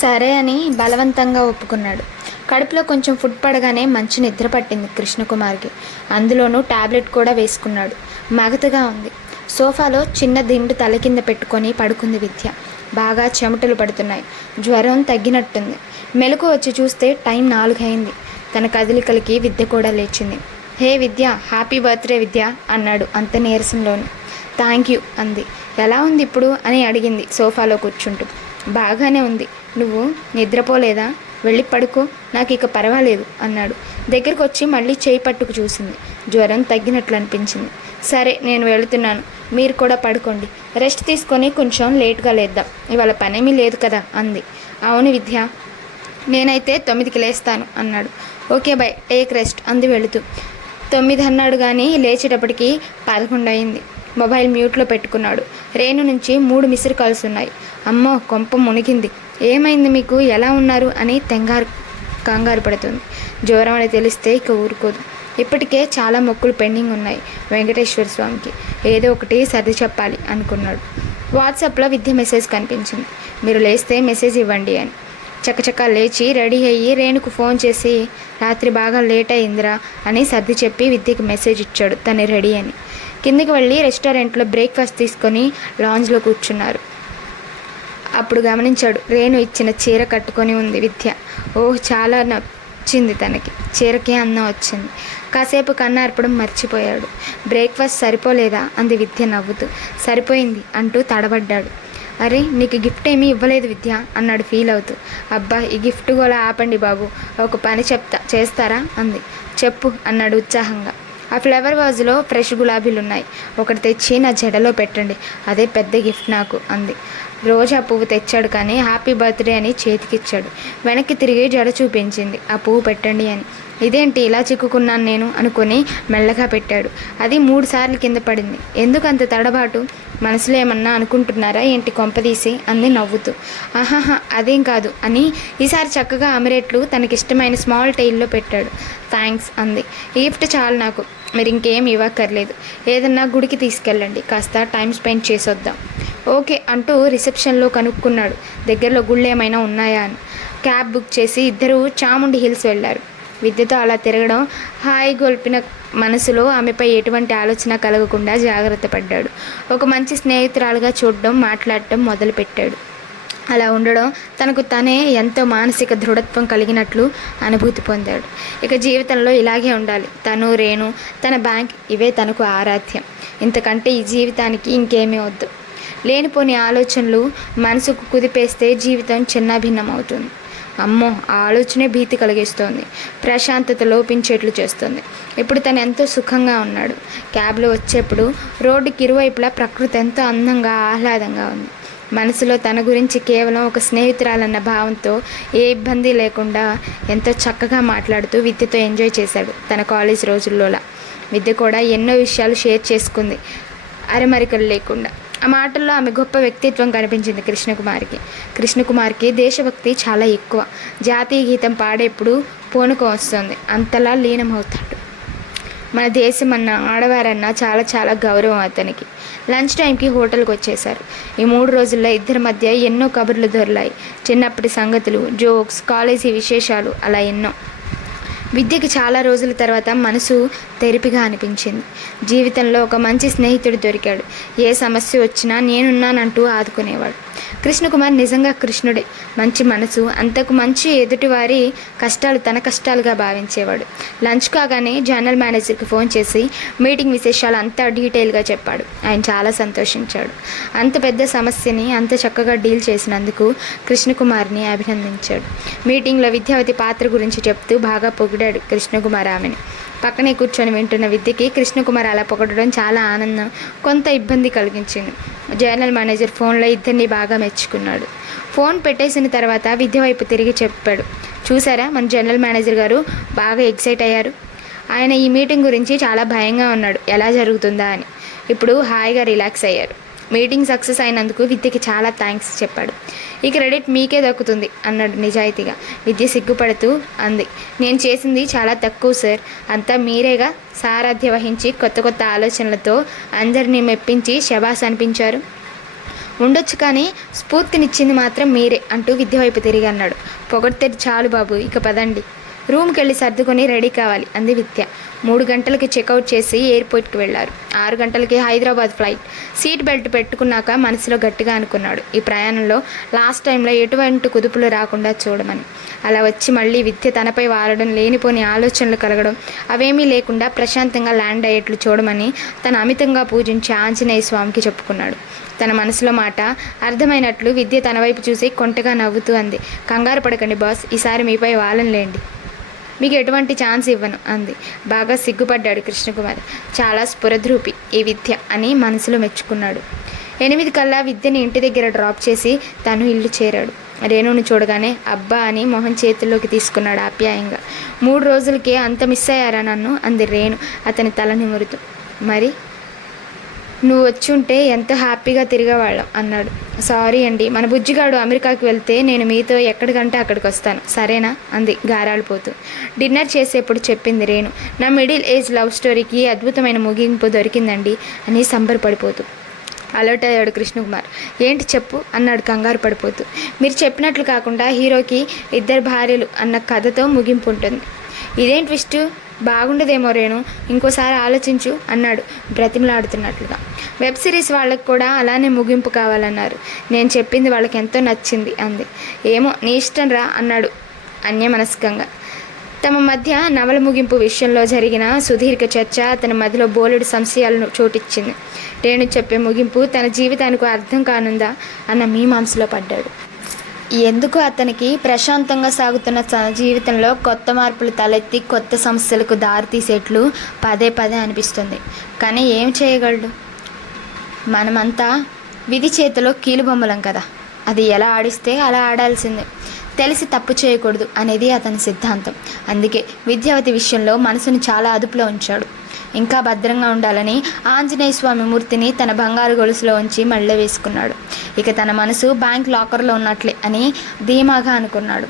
సరే అని బలవంతంగా ఒప్పుకున్నాడు. కడుపులో కొంచెం ఫుడ్ పడగానే మంచి నిద్ర పట్టింది కృష్ణకుమార్కి. అందులోనూ టాబ్లెట్ కూడా వేసుకున్నాడు. మగతగా ఉంది. సోఫాలో చిన్న దిండు తల కింద పెట్టుకొని పడుకుంది విద్య. బాగా చెమటలు పడుతున్నాయి. జ్వరం తగ్గినట్టుంది. మెలకు వచ్చి చూస్తే టైం 4 అయింది. తన కదలికలకి విద్య కూడా లేచింది. హే విద్య, హ్యాపీ బర్త్డే విద్య అన్నాడు అంత నీరసంలోను. థ్యాంక్ యూ అంది. ఎలా ఉంది ఇప్పుడు అని అడిగింది సోఫాలో కూర్చుంటూ. బాగానే ఉంది. నువ్వు నిద్రపోలేదా? వెళ్ళి పడుకో, నాకు ఇక పర్వాలేదు అన్నాడు. దగ్గరకు వచ్చి మళ్ళీ చేయి పట్టుకు చూసింది. జ్వరం తగ్గినట్లు అనిపించింది. సరే, నేను వెళుతున్నాను, మీరు కూడా పడుకోండి. రెస్ట్ తీసుకొని కొంచెం లేట్గా లేద్దాం, ఇవాళ పనేమీ లేదు కదా అంది. అవును విద్య, నేనైతే 9కి లేస్తాను అన్నాడు. ఓకే బై, టేక్ రెస్ట్ అంది వెళుతూ. 9 అన్నాడు కానీ లేచేటప్పటికి 11 అయింది. మొబైల్ మ్యూట్లో పెట్టుకున్నాడు. రేణు నుంచి 3 మిస్డ్ కాల్స్ ఉన్నాయి. అమ్మో, కొంప మునిగింది. ఏమైంది మీకు, ఎలా ఉన్నారు అని కంగారు పడుతుంది. జ్వరం అని తెలిస్తే ఇక ఊరుకోదు. ఇప్పటికే చాలా మొక్కులు పెండింగ్ ఉన్నాయి వెంకటేశ్వర స్వామికి. ఏదో ఒకటి సర్ది చెప్పాలి అనుకున్నాడు. వాట్సాప్లో విద్య మెసేజ్ కనిపించింది. మీరు లేస్తే మెసేజ్ ఇవ్వండి అని. చకచకా లేచి రెడీ అయ్యి రేణుకు ఫోన్ చేసి రాత్రి బాగా లేట్ అయిందిరా అని సర్ది చెప్పి విద్యకి మెసేజ్ ఇచ్చాడు తను రెడీ అని. కిందికి వెళ్ళి రెస్టారెంట్లో బ్రేక్ఫాస్ట్ తీసుకొని లాంజ్లో కూర్చున్నారు. అప్పుడు గమనించాడు, రేణు ఇచ్చిన చీర కట్టుకొని ఉంది విద్య. ఓహ్, చాలా నచ్చింది తనకి. చీరకే అందం వచ్చింది. కాసేపు కన్నార్పడం మర్చిపోయాడు. బ్రేక్ఫాస్ట్ సరిపోలేదా అంది విద్య నవ్వుతూ. సరిపోయింది అంటూ తడబడ్డాడు. అరే, నీకు గిఫ్ట్ ఏమీ ఇవ్వలేదు విద్య అన్నాడు ఫీల్ అవుతూ. అబ్బా, ఈ గిఫ్ట్ కూడా ఆపండి బాబు, ఒక పని చేస్తారా అంది. చెప్పు అన్నాడు ఉత్సాహంగా. ఆ ఫ్లవర్ వాజులో ఫ్రెష్ గులాబీలు ఉన్నాయి, ఒకటి తెచ్చి నా జడలో పెట్టండి, అదే పెద్ద గిఫ్ట్ నాకు అంది. రోజా పువ్వు తెచ్చాడు కానీ హ్యాపీ బర్త్డే అని చేతికిచ్చాడు. వెనక్కి తిరిగి జడ చూపించింది ఆ పువ్వు పెట్టండి అని. ఇదేంటి ఇలా చిక్కుకున్నాను నేను అనుకుని మెల్లగా పెట్టాడు. అది 3 సార్లు కింద పడింది. ఎందుకు అంత తడబాటు? మనసులో ఏమన్నా అనుకుంటున్నారా ఏంటి కొంపదీసి అంది నవ్వుతూ. ఆహాహా, అదేం కాదు అని ఈసారి చక్కగా అమరేట్లు తనకిష్టమైన స్మాల్ టైల్లో పెట్టాడు. థ్యాంక్స్ అంది. ఈ గిఫ్ట్ చాలు నాకు, మీరు ఇంకేం ఇవ్వక్కర్లేదు. ఏదన్నా గుడికి తీసుకెళ్ళండి, కాస్త టైం స్పెండ్ చేసొద్దాం. ఓకే అంటూ రిసెప్షన్లో కనుక్కున్నాడు దగ్గరలో గుళ్ళు ఏమైనా ఉన్నాయా అని. క్యాబ్ బుక్ చేసి ఇద్దరు చాముండి హిల్స్ వెళ్ళారు. విద్యతో అలా తిరగడం హాయి గొల్పిన మనసులో ఆమెపై ఎటువంటి ఆలోచన కలగకుండా జాగ్రత్త పడ్డాడు. ఒక మంచి స్నేహితురాలుగా చూడడం, మాట్లాడటం మొదలుపెట్టాడు. అలా ఉండడం తనకు తనే ఎంతో మానసిక దృఢత్వం కలిగినట్లు అనుభూతి పొందాడు. ఇక జీవితంలో ఇలాగే ఉండాలి. తను, రేణు, తన బ్యాంక్, ఇవే తనకు ఆరాధ్యం. ఇంతకంటే ఈ జీవితానికి ఇంకేమీ వద్దు. లేనిపోని ఆలోచనలు మనసుకు కుదిపేస్తే జీవితం చిన్నాభిన్నం అవుతుంది. అమ్మో, ఆ ఆలోచనే భీతి కలిగిస్తోంది. ప్రశాంతత లోపించేట్లు చేస్తుంది. ఇప్పుడు తను ఎంతో సుఖంగా ఉన్నాడు. క్యాబ్లో వచ్చేప్పుడు రోడ్డుకి ఇరువైపులా ప్రకృతి ఎంతో అందంగా, ఆహ్లాదంగా ఉంది. మనసులో తన గురించి కేవలం ఒక స్నేహితురాలన్న భావంతో ఏ ఇబ్బంది లేకుండా ఎంతో చక్కగా మాట్లాడుతూ విద్యతో ఎంజాయ్ చేశాడు తన కాలేజ్ రోజుల్లోలా. విద్య కూడా ఎన్నో విషయాలు షేర్ చేసుకుంది అరమరికలు లేకుండా. ఆ మాటల్లో ఆమె గొప్ప వ్యక్తిత్వం కనిపించింది కృష్ణకుమార్కి దేశభక్తి చాలా ఎక్కువ. జాతీయ గీతం పాడేప్పుడు పూనకం వస్తుంది, అంతలా లీనమవుతాడు. మన దేశం అన్న, ఆడవారన్నా చాలా చాలా గౌరవం అతనికి. లంచ్ టైంకి హోటల్కి వచ్చేశారు. ఈ 3 రోజుల్లో ఇద్దరి మధ్య ఎన్నో కబుర్లు దొర్లాయి. చిన్నప్పటి సంగతులు, జోక్స్, కాలేజీ విశేషాలు, అలా ఎన్నో. విద్యకి చాలా రోజుల తర్వాత మనసు తెరిపిగా అనిపించింది. జీవితంలో ఒక మంచి స్నేహితుడు దొరికాడు. ఏ సమస్య వచ్చినా నేనున్నానంటూ ఆదుకునేవాడు. కృష్ణకుమార్ నిజంగా కృష్ణుడే. మంచి మనసు, అంతకు మంచి ఎదుటివారి కష్టాలు తన కష్టాలుగా భావించేవాడు. లంచ్ కాగానే జనరల్ మేనేజర్కి ఫోన్ చేసి మీటింగ్ విశేషాలు అంతా డీటెయిల్గా చెప్పాడు. ఆయన చాలా సంతోషించాడు. అంత పెద్ద సమస్యని అంత చక్కగా డీల్ చేసినందుకు కృష్ణకుమార్ని అభినందించాడు. మీటింగ్లో విద్యావతి పాత్ర గురించి చెప్తూ బాగా పొగిడాడు కృష్ణకుమార్ ఆమెని. పక్కనే కూర్చొని వింటున్న విద్యకి కృష్ణకుమార్ అలా పొగడడం చాలా ఆనందం, కొంత ఇబ్బంది కలిగించింది. జనరల్ మేనేజర్ ఫోన్లో ఇద్దరిని బాగా మెచ్చుకున్నాడు. ఫోన్ పెట్టేసిన తర్వాత విద్య వైపు తిరిగి చెప్పాడు. చూసారా, మన జనరల్ మేనేజర్ గారు బాగా ఎక్సైట్ అయ్యారు. ఆయన ఈ మీటింగ్ గురించి చాలా భయంగా ఉన్నాడు, ఎలా జరుగుతుందా అని. ఇప్పుడు హాయిగా రిలాక్స్ అయ్యారు. మీటింగ్ సక్సెస్ అయినందుకు విద్యకి చాలా థ్యాంక్స్ చెప్పాడు. ఈ క్రెడిట్ మీకే దక్కుతుంది అన్నాడు నిజాయితీగా. విద్య సిగ్గుపడుతూ అంది, నేను చేసింది చాలా తక్కువ సార్, అంతా మీరేగా సారథ్య వహించి కొత్త కొత్త ఆలోచనలతో అందరినీ మెప్పించి శబాస్ అనిపించారు. ఉండొచ్చు, కానీ స్ఫూర్తినిచ్చింది మాత్రం మీరే అంటూ విద్య వైపు తిరిగి అన్నాడు. పొగడ్తే చాలు బాబు, ఇక పదండి. రూమ్కి వెళ్ళి సర్దుకొని రెడీ కావాలి అంది విద్య. 3 గంటలకి చెక్అవుట్ చేసి ఎయిర్పోర్ట్కి వెళ్లారు. 6 గంటలకి హైదరాబాద్ ఫ్లైట్. సీట్ బెల్ట్ పెట్టుకున్నాక మనసులో గట్టిగా అనుకున్నాడు, ఈ ప్రయాణంలో లాస్ట్ టైంలో ఎటువంటి కుదుపులు రాకుండా చూడమని. అలా వచ్చి మళ్ళీ విద్య తనపై వారడం, లేనిపోని ఆలోచనలు కలగడం అవేమీ లేకుండా ప్రశాంతంగా ల్యాండ్ అయ్యేట్లు చూడమని తను అమితంగా పూజించి ఆంజనేయ స్వామికి చెప్పుకున్నాడు. తన మనసులో మాట అర్థమైనట్లు విద్య తన వైపు చూసి కొంటగా నవ్వుతూ అంది. కంగారు పడకండి బాస్, ఈసారి మీపై వాలనలేండి, మీకు ఎటువంటి ఛాన్స్ ఇవ్వను అంది. బాగా సిగ్గుపడ్డాడు కృష్ణకుమార్. చాలా స్ఫురద్రూపి ఈ విద్య అని మనసులో మెచ్చుకున్నాడు. 8 కల్లా విద్యని ఇంటి దగ్గర డ్రాప్ చేసి తను ఇల్లు చేరాడు. రేణుని చూడగానే అబ్బా అని మొహం చేతుల్లోకి తీసుకున్నాడు ఆప్యాయంగా. 3 రోజులకే అంత మిస్ అయ్యారా నన్ను అంది రేణు అతని తల నిమురుతూ. మరి నువ్వు వచ్చుంటే ఎంత హ్యాపీగా తిరిగేవాళ్ళం అన్నాడు. సారీ అండి, మన బుజ్జిగాడు అమెరికాకి వెళ్తే నేను మీతో ఎక్కడికంటే అక్కడికి వస్తాను, సరేనా అంది గారాడిపోతూ. డిన్నర్ చేసేప్పుడు చెప్పింది రేణు. నా మిడిల్ ఏజ్ లవ్ స్టోరీకి అద్భుతమైన ముగింపు దొరికిందండి అని సంబరపడిపోతూ. అలర్ట్ అయ్యాడు కృష్ణకుమార్. ఏంటి చెప్పు అన్నాడు కంగారు పడిపోతూ. మీరు చెప్పినట్లు కాకుండా హీరోకి 2 భార్యలు అన్న కథతో ముగింపు ఉంటుంది. ఇదేం ట్విస్టు, బాగుండదేమో రేణు, ఇంకోసారి ఆలోచించు అన్నాడు బ్రతిమలాడుతున్నట్లుగా. వెబ్ సిరీస్ వాళ్ళకి కూడా అలానే ముగింపు కావాలన్నారు. నేను చెప్పింది వాళ్ళకి ఎంతో నచ్చింది అంది. ఏమో నీ ఇష్టం రా అన్నాడు అన్యమనస్కంగా. తమ మధ్య నవల ముగింపు విషయంలో జరిగిన సుదీర్ఘ చర్చ అతని మధ్యలో బోలెడు సంశయాలను చోటిచ్చింది. రేణు చెప్పే ముగింపు తన జీవితానికి అర్థం కానుందా అన్న మీమాంసలో పడ్డాడు. ఎందుకు అతనికి ప్రశాంతంగా సాగుతున్న తన జీవితంలో కొత్త మార్పులు తలెత్తి కొత్త సమస్యలకు దారితీసేట్లు పదే పదే అనిపిస్తుంది. కానీ ఏం చేయగలడు? మనమంతా విధి చేతిలో కీలుబొమ్మలం కదా, అది ఎలా ఆడిస్తే అలా ఆడాల్సిందే. తెలిసి తప్పు చేయకూడదు అనేది అతని సిద్ధాంతం. అందుకే విద్యావతి విషయంలో మనసును చాలా అదుపులో ఉంచాడు. ఇంకా భద్రంగా ఉండాలని ఆంజనేయ స్వామి మూర్తిని తన బంగారు గొలుసులో ఉంచి మళ్ళీ వేసుకున్నాడు. ఇక తన మనసు బ్యాంక్ లాకర్లో ఉన్నట్లే అని ధీమాగా అనుకున్నాడు.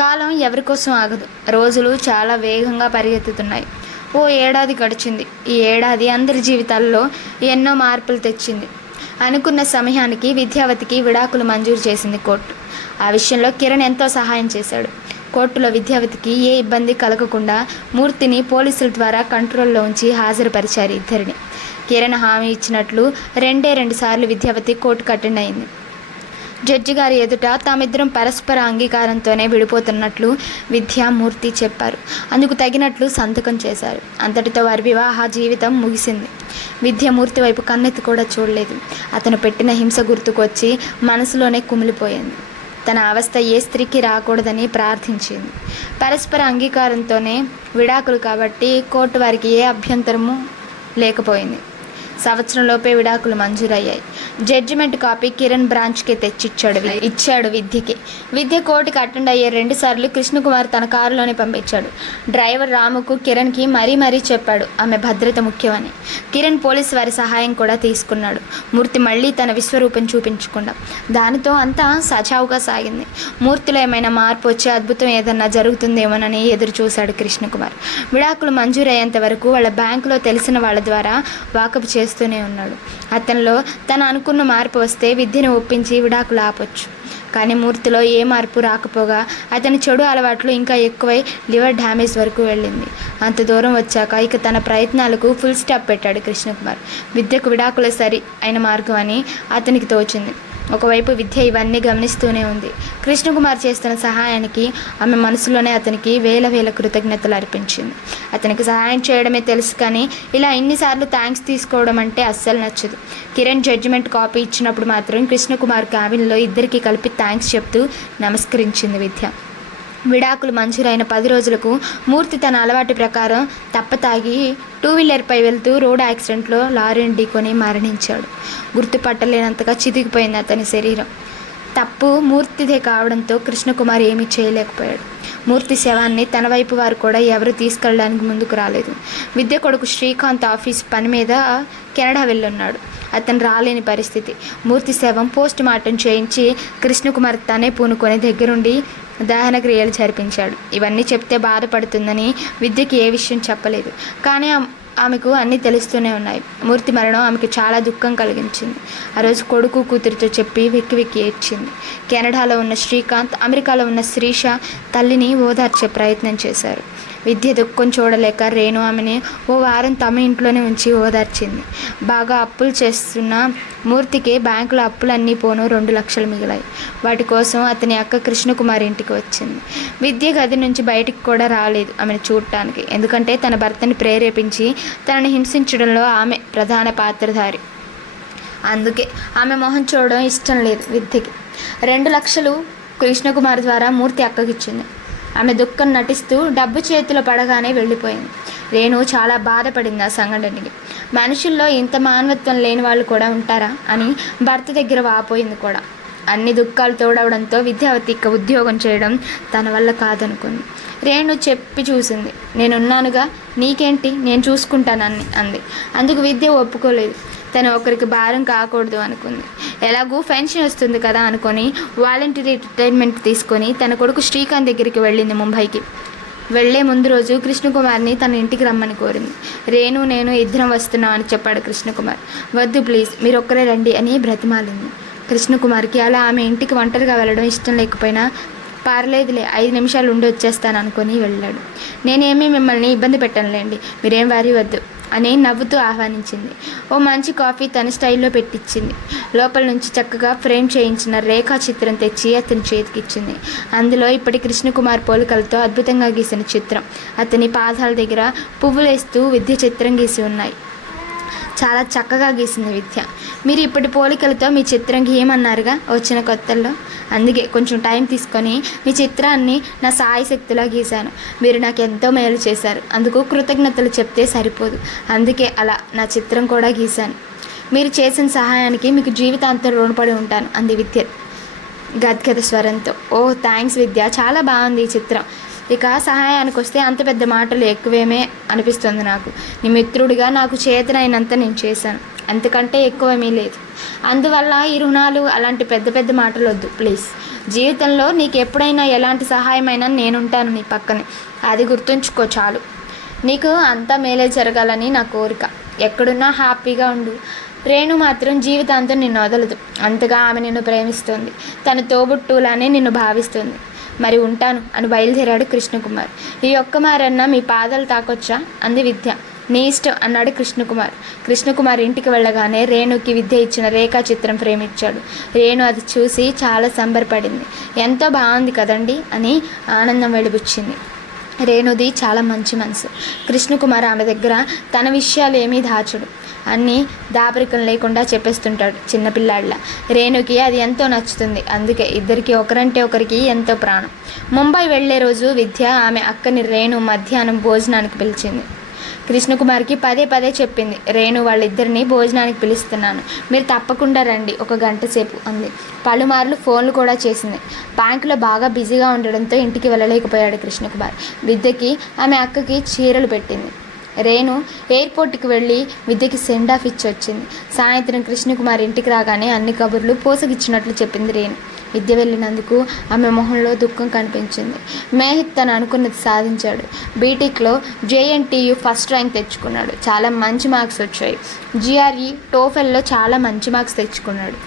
కాలం ఎవరికోసం ఆగదు. రోజులు చాలా వేగంగా పరిగెత్తుతున్నాయి. ఓ ఏడాది గడిచింది. ఈ ఏడాది అందరి జీవితాల్లో ఎన్నో మార్పులు తెచ్చింది. అనుకున్న సమయానికి విద్యావతికి విడాకులు మంజూరు చేసింది కోర్టు. ఆ విషయంలో కిరణ్ ఎంతో సహాయం చేశాడు. కోర్టులో విద్యావతికి ఏ ఇబ్బంది కలగకుండా మూర్తిని పోలీసుల ద్వారా కంట్రోల్లో ఉంచి హాజరుపరిచారు ఇద్దరిని. కిరణ్ హామీ ఇచ్చినట్లు 2 సార్లు విద్యావతి కోర్టుకు అటెండ్ అయింది. జడ్జి గారి ఎదుట తామిద్దరం పరస్పర అంగీకారంతోనే విడిపోతున్నట్లు విద్యామూర్తి చెప్పారు. అందుకు తగినట్లు సంతకం చేశారు. అంతటితో వారి వివాహ జీవితం ముగిసింది. విద్యామూర్తి వైపు కన్నెత్తి కూడా చూడలేదు. అతను పెట్టిన హింస గుర్తుకొచ్చి మనసులోనే కుమిలిపోయింది. తన అవస్థ ఏ స్త్రీకి రాకూడదని ప్రార్థించింది. పరస్పర అంగీకారంతోనే విడాకులు కాబట్టి కోర్టు వారికి ఏ అభ్యంతరము లేకపోయింది. సంవత్సరంలోపే విడాకులు మంజూరయ్యాయి. జడ్జిమెంట్ కాపీ కిరణ్ బ్రాంచ్కి ఇచ్చాడు విద్యకి. విద్య కోర్టుకి అటెండ్ అయ్యే 2 సార్లు కృష్ణకుమార్ తన కారులోనే పంపించాడు. డ్రైవర్ రాముకు కిరణ్కి మరీ చెప్పాడు ఆమె భద్రత ముఖ్యమని. కిరణ్ పోలీసు వారి సహాయం కూడా తీసుకున్నాడు. మూర్తి మళ్ళీ తన విశ్వరూపం చూపించకుండా. దానితో అంతా సజావుగా సాగింది. మూర్తిలో ఏమైనా మార్పు వచ్చే అద్భుతం ఏదన్నా జరుగుతుందేమోనని ఎదురు చూశాడు కృష్ణకుమార్. విడాకులు మంజూరయ్యేంత వరకు వాళ్ళ బ్యాంకులో తెలిసిన వాళ్ళ ద్వారా వాకప్ చేస్తూనే ఉన్నాడు. అతనిలో తను అనుకున్న మార్పు వస్తే విద్యను ఒప్పించి విడాకులు ఆపొచ్చు. కానీ మూర్తిలో ఏ మార్పు రాకపోగా అతని చెడు అలవాట్లు ఇంకా ఎక్కువై లివర్ డ్యామేజ్ వరకు వెళ్ళింది. అంత దూరం వచ్చాక ఇక తన ప్రయత్నాలకు ఫుల్ స్టాప్ పెట్టాడు కృష్ణకుమార్. విద్యకు విడాకులే సరి అయిన మార్గం అని అతనికి తోచింది. ఒకవైపు విద్య ఇవన్నీ గమనిస్తూనే ఉంది. కృష్ణకుమార్ చేస్తున్న సహాయానికి ఆమె మనసులోనే అతనికి వేల కృతజ్ఞతలు అర్పించింది. అతనికి సహాయం చేయడమే తెలుసు, కానీ ఇలా ఇన్నిసార్లు థ్యాంక్స్ తీసుకోవడం అంటే అస్సలు నచ్చదు. కిరణ్ జడ్జిమెంట్ కాపీ ఇచ్చినప్పుడు మాత్రం కృష్ణకుమార్ క్యాబిన్లో ఇద్దరికీ కలిపి థ్యాంక్స్ చెప్తూ నమస్కరించింది విద్య. విడాకులు మంజూరైన 10 రోజులకు మూర్తి తన అలవాటు ప్రకారం తప్పతాగి 2 వీలర్పై వెళ్తూ రోడ్ యాక్సిడెంట్లో లారీని ఢీకొని మరణించాడు. గుర్తుపట్టలేనంతగా చితికిపోయింది అతని శరీరం. తప్పు మూర్తిదే కావడంతో కృష్ణకుమార్ ఏమీ చేయలేకపోయాడు. మూర్తి శవాన్ని తన వైపు వారు కూడా ఎవరు తీసుకెళ్ళడానికి ముందుకు రాలేదు. విద్య కొడుకు శ్రీకాంత్ ఆఫీస్ పని మీద కెనడా వెళ్ళున్నాడు. అతను రాలేని పరిస్థితి. మూర్తి శవం పోస్ట్ మార్టం చేయించి కృష్ణకుమార్ తనే పూనుకొని దగ్గరుండి దహన క్రియలు జరిపించాడు. ఇవన్నీ చెప్తే బాధపడుతుందని విద్యకి ఏ విషయం చెప్పలేదు. కానీ ఆమెకు అన్నీ తెలుస్తూనే ఉన్నాయి. మూర్తి మరణం ఆమెకు చాలా దుఃఖం కలిగించింది. ఆ రోజు కొడుకు కూతురితో చెప్పి వెక్కి వెక్కి ఏడ్చింది. కెనడాలో ఉన్న శ్రీకాంత్, అమెరికాలో ఉన్న శ్రీష తల్లిని ఓదార్చే ప్రయత్నం చేశారు. విద్య దుఃఖం చూడలేక రేణు ఆమెని ఓ వారం తమ ఇంట్లోనే ఉంచి ఓదార్చింది. బాగా అప్పులు చేస్తున్న మూర్తికి బ్యాంకులో అప్పులన్నీ పోను 2 లక్షలు మిగిలాయి. వాటి కోసం అతని అక్క కృష్ణకుమారి ఇంటికి వచ్చింది. విద్య గది నుంచి బయటికి కూడా రాలేదు ఆమెను చూడటానికి. ఎందుకంటే తన భర్తని ప్రేరేపించి తనని హింసించడంలో ఆమె ప్రధాన పాత్రధారి. అందుకే ఆమె మొహం చూడడం ఇష్టం లేదు విద్యకి. 2 లక్షలు కృష్ణకుమారి ద్వారా మూర్తి అక్కకిచ్చింది. ఆమె దుఃఖం నటిస్తూ డబ్బు చేతిలో పడగానే వెళ్ళిపోయింది. రేణు చాలా బాధపడింది ఆ సంఘటనకి. మనుషుల్లో ఇంత మానవత్వం లేని వాళ్ళు కూడా ఉంటారా అని భర్త దగ్గర వాపోయింది కూడా. అన్ని దుఃఖాలు తోడవడంతో విద్యావతి ఇక ఉద్యోగం చేయడం తన వల్ల కాదనుకుంది. రేణు చెప్పి చూసింది. నేనున్నానుగా, నీకేంటి, నేను చూసుకుంటానని అంది. అందుకు విద్య ఒప్పుకోలేదు. తను ఒకరికి భారం కాకూడదు అనుకుంది. ఎలాగూ పెన్షన్ వస్తుంది కదా అనుకొని వాలంటరీ రిటైర్మెంట్ తీసుకొని తన కొడుకు శ్రీకాంత్ దగ్గరికి వెళ్ళింది ముంబైకి. వెళ్లే ముందు రోజు కృష్ణకుమార్ని తన ఇంటికి రమ్మని కోరింది. రేణు నేను ఇద్దరం వస్తున్నాం అని చెప్పాడు కృష్ణకుమార్. వద్దు ప్లీజ్, మీరు ఒక్కరే రండి అని బ్రతిమాలింది. కృష్ణకుమార్కి అలా ఆమె ఇంటికి ఒంటరిగా వెళ్ళడం ఇష్టం లేకపోయినా పర్లేదులే 5 నిమిషాలు ఉండి వచ్చేస్తాను అనుకొని వెళ్ళాడు. నేనేమీ మిమ్మల్ని ఇబ్బంది పెట్టనులేండి, మీరేం వారి వద్దు అని నవ్వుతూ ఆహ్వానించింది. ఓ మంచి కాఫీ తన స్టైల్లో పెట్టించింది. లోపల నుంచి చక్కగా ఫ్రేమ్ చేయించిన రేఖా చిత్రం తెచ్చి అతని చేతికిచ్చింది. అందులో ఇప్పటి కృష్ణకుమార్ పోలికలతో అద్భుతంగా గీసిన చిత్రం. అతని పాదాల దగ్గర పువ్వులేస్తూ విద్య చిత్రం గీసి ఉన్నాయి. చాలా చక్కగా గీసింది విద్య. మీరు ఇప్పటి పోలికలతో మీ చిత్రం గీయమన్నారుగా వచ్చిన కొత్తల్లో, అందుకే కొంచెం టైం తీసుకొని మీ చిత్రాన్ని నా సాయశక్తిలా గీశాను. మీరు నాకు ఎంతో మేలు చేశారు, అందుకు కృతజ్ఞతలు చెప్తే సరిపోదు, అందుకే అలా నా చిత్రం కూడా గీశాను. మీరు చేసిన సహాయానికి మీకు జీవితాంతం రుణపడి ఉంటాను అంది విద్య గద్గద స్వరంతో. ఓ థ్యాంక్స్ విద్య, చాలా బాగుంది ఈ చిత్రం. ఇక సహాయానికి వస్తే అంత పెద్ద మాటలు ఎక్కువేమే అనిపిస్తుంది నాకు. నీ మిత్రుడిగా నాకు చేతనైనంత నేను చేశాను, అంతకంటే ఎక్కువేమీ లేదు. అందువల్ల ఈ రుణాలు అలాంటి పెద్ద పెద్ద మాటలు వద్దు ప్లీజ్. జీవితంలో నీకు ఎప్పుడైనా ఎలాంటి సహాయమైనా నేనుంటాను నీ పక్కనే, అది గుర్తుంచుకో చాలు. నీకు అంతా మేలే జరగాలని నా కోరిక. ఎక్కడున్నా హ్యాపీగా ఉండు. రేణు మాత్రం జీవితాంతం నిన్ను వదలదు, అంతగా ఆమె నిన్ను ప్రేమిస్తుంది, తన తోబుట్టులానే నిన్ను భావిస్తుంది. మరి ఉంటాను అని బయలుదేరాడు కృష్ణకుమార్. ఈ ఒక్క మారన్నా మీ పాదాలు తాకొచ్చా అంది విద్య. నీ ఇష్టం అన్నాడు కృష్ణకుమార్. కృష్ణకుమార్ ఇంటికి వెళ్ళగానే రేణుకి విద్య ఇచ్చిన రేఖా చిత్రం ఫ్రేమ్ ఇచ్చాడు. రేణు అది చూసి చాలా సంబరపడింది. ఎంతో బాగుంది కదండి అని ఆనందం వెలిబుచ్చింది. రేణుది చాలా మంచి మనసు. కృష్ణకుమార్ ఆమె దగ్గర తన విషయాలు ఏమీ దాచడు, అన్నీ దాపరికం లేకుండా చెప్పేస్తుంటాడు చిన్నపిల్లాడిలా. రేణుకి అది ఎంతో నచ్చుతుంది, అందుకే ఇద్దరికి ఒకరంటే ఒకరికి ఎంతో ప్రాణం. ముంబై వెళ్లే రోజు విద్య ఆమె అక్కని రేణు మధ్యాహ్నం భోజనానికి పిలిచింది. కృష్ణకుమార్కి పదే పదే చెప్పింది, రేణు వాళ్ళిద్దరిని భోజనానికి పిలుస్తున్నాను, మీరు తప్పకుండా రండి 1 గంట సేపు అంది. పలుమార్లు ఫోన్లు కూడా చేసింది. బ్యాంకులో బాగా బిజీగా ఉండడంతో ఇంటికి వెళ్ళలేకపోయాడు కృష్ణకుమార్. విద్యకి ఆమె అక్కకి చీరలు పెట్టింది. రేణు ఎయిర్పోర్ట్కి వెళ్ళి విద్యకి సెండ్ ఆఫ్ ఇచ్చి వచ్చింది. సాయంత్రం కృష్ణకుమార్ ఇంటికి రాగానే అన్ని కబుర్లు పోసగిచ్చినట్లు చెప్పింది రేణు. విద్య వెళ్ళినందుకు ఆమె మొహంలో దుఃఖం కనిపించింది. మేహిత్ తను అనుకున్నది సాధించాడు. బీటెక్లో JNTU ఫస్ట్ ర్యాంక్ తెచ్చుకున్నాడు. చాలా మంచి మార్క్స్ వచ్చాయి. GRE, టోఫెల్లో చాలా మంచి మార్క్స్ తెచ్చుకున్నాడు.